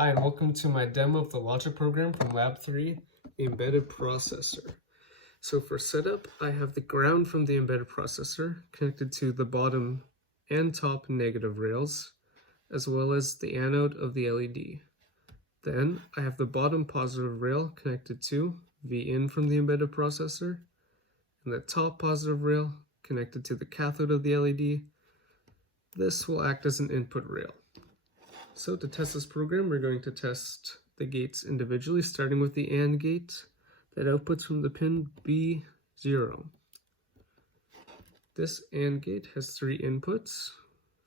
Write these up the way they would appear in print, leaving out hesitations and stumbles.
Hi, and welcome to my demo of the logic program from Lab 3, the embedded processor. So for setup, I have the ground from the embedded processor connected to the bottom and top negative rails, as well as the anode of the LED. Then I have the bottom positive rail connected to Vin from the embedded processor, and the top positive rail connected to the cathode of the LED. This will act as an input rail. So to test this program, we're going to test the gates individually, starting with the AND gate that outputs from the pin B0. This AND gate has 3 inputs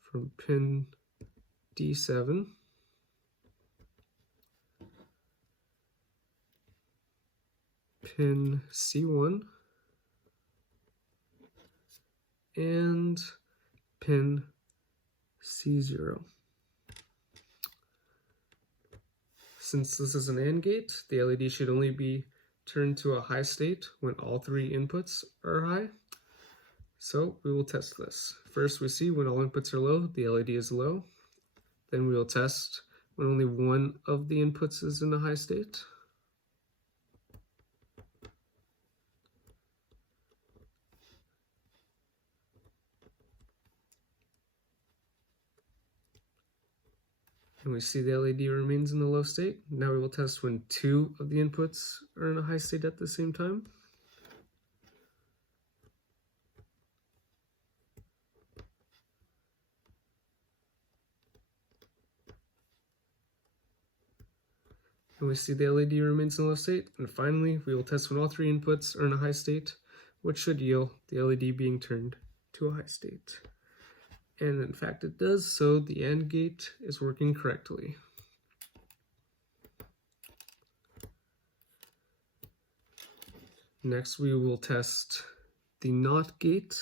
from pin D7, pin C1, and pin C0. Since this is an AND gate, the LED should only be turned to a high state when all 3 inputs are high. So we will test this. First, we see when all inputs are low, the LED is low. Then we will test when only one of the inputs is in a high state. And we see the LED remains in the low state. Now we will test when 2 of the inputs are in a high state at the same time. And we see the LED remains in the low state. And finally, we will test when all 3 inputs are in a high state, which should yield the LED being turned to a high state. And in fact it does, so the AND gate is working correctly. Next we will test the NOT gate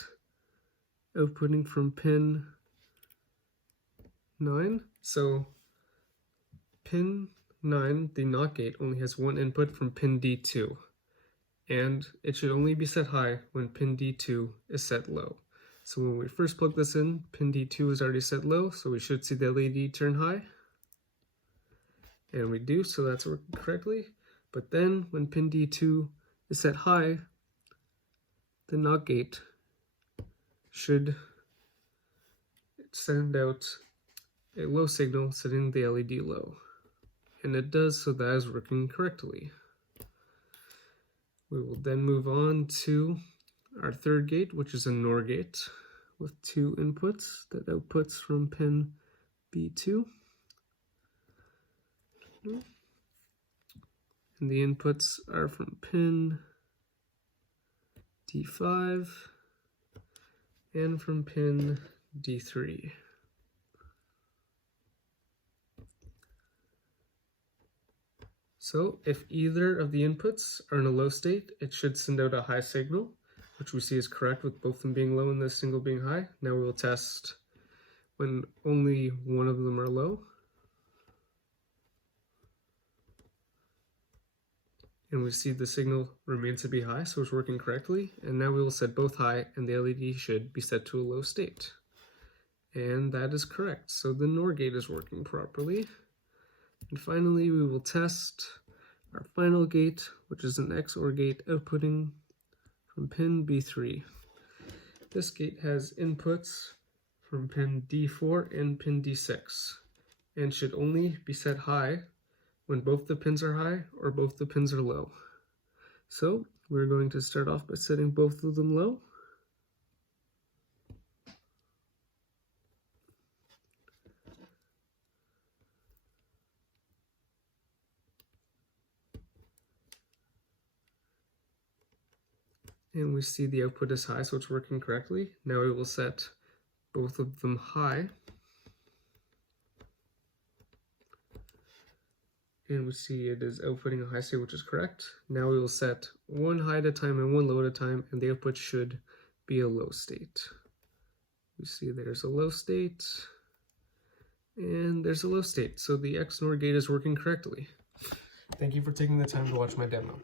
outputting from pin 9. So pin 9, the NOT gate, only has one input from pin D2, and it should only be set high when pin D2 is set low. So when we first plug this in, pin D2 is already set low, so we should see the LED turn high. And we do, so that's working correctly. But then when pin D2 is set high, the NOT gate should send out a low signal setting the LED low. And it does, so that is working correctly. We will then move on to our third gate, which is a NOR gate with 2 inputs that outputs from pin B2. And the inputs are from pin D5 and from pin D3. So if either of the inputs are in a low state, it should send out a high signal, which we see is correct with both of them being low and this single being high. Now we will test when only one of them are low. And we see the signal remains to be high, so it's working correctly. And now we will set both high, and the LED should be set to a low state. And that is correct. So the NOR gate is working properly. And finally, we will test our final gate, which is an XOR gate outputting from pin B3. This gate has inputs from pin D4 and pin D6, and should only be set high when both the pins are high or both the pins are low. So we're going to start off by setting both of them low. And we see the output is high, so it's working correctly. Now we will set both of them high. And we see it is outputting a high state, which is correct. Now we will set one high at a time and one low at a time, and the output should be a low state. We see there's a low state, and there's a low state. So the XNOR gate is working correctly. Thank you for taking the time to watch my demo.